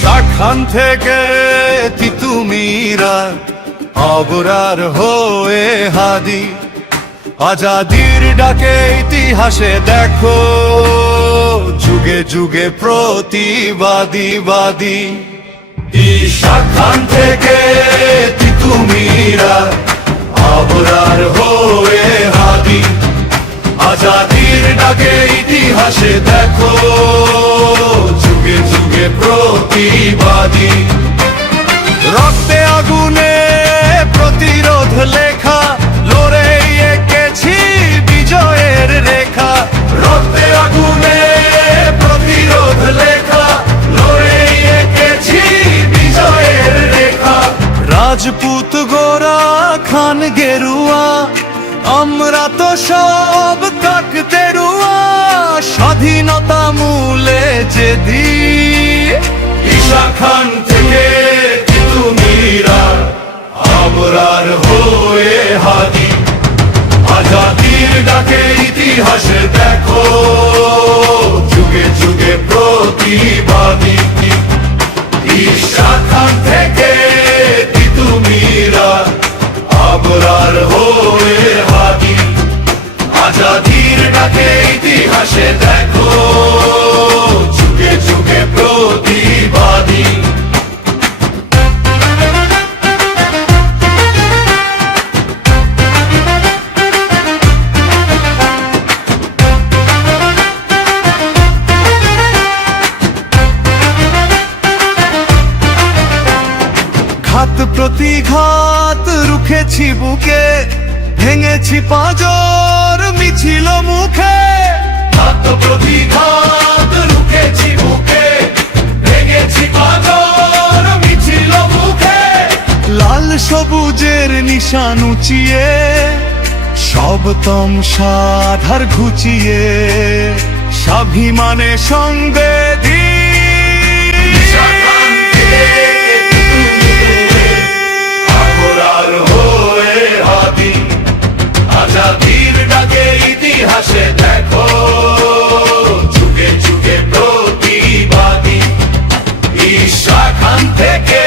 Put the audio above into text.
শাখান থেকে তিতুমিরা অবরার হয়ে হাদি। আজাদির ডাকে ইতিহাসে দেখো, যুগে যুগে প্রতিবাদী বাদী। শাখান থেকে তিতুমিরা অবরার হয়ে হাদি। আজাদির ডাকে ইতিহাসে দেখো প্রতিবাদী রক্তে আগুনে প্রতিরোধ লেখা লড়ে এঁকেছি বিজয়ের রেখা। রক্তে আগুনে প্রতিরোধ লেখা লড়ে এঁকেছি বিজয়ের রেখা। রাজপুত গোরা, খান গেরুয়া, আমরা তো সব কাকতে রুয়া স্বাধীনতা মূলে ঈশা আবরার হয়ে আজাদির ডাকে ইতিহাসে দেখো। যুগে যুগে প্রতিবাদী। থেকে তিতুমিরা আবরার হয়ে হাদি আজাদির ডাকে ইতিহাসে দেখো। প্রতিঘাত রুখেছি বুকে ভেঙেছি পাঁজর মিছিল মুখে। ঘাত প্রতিঘাত রুখেছি বুকে ভেঙেছি পাঁজর মিছিল মুখে। লাল সবুজের নিশান উঁচিয়ে সব তমসাধার ঘুচিয়ে স্বাভিমানে সঙ্গে ইতিহাসে দেখো যুগে যুগে প্রতিবাদী। ঈশা খান থেকে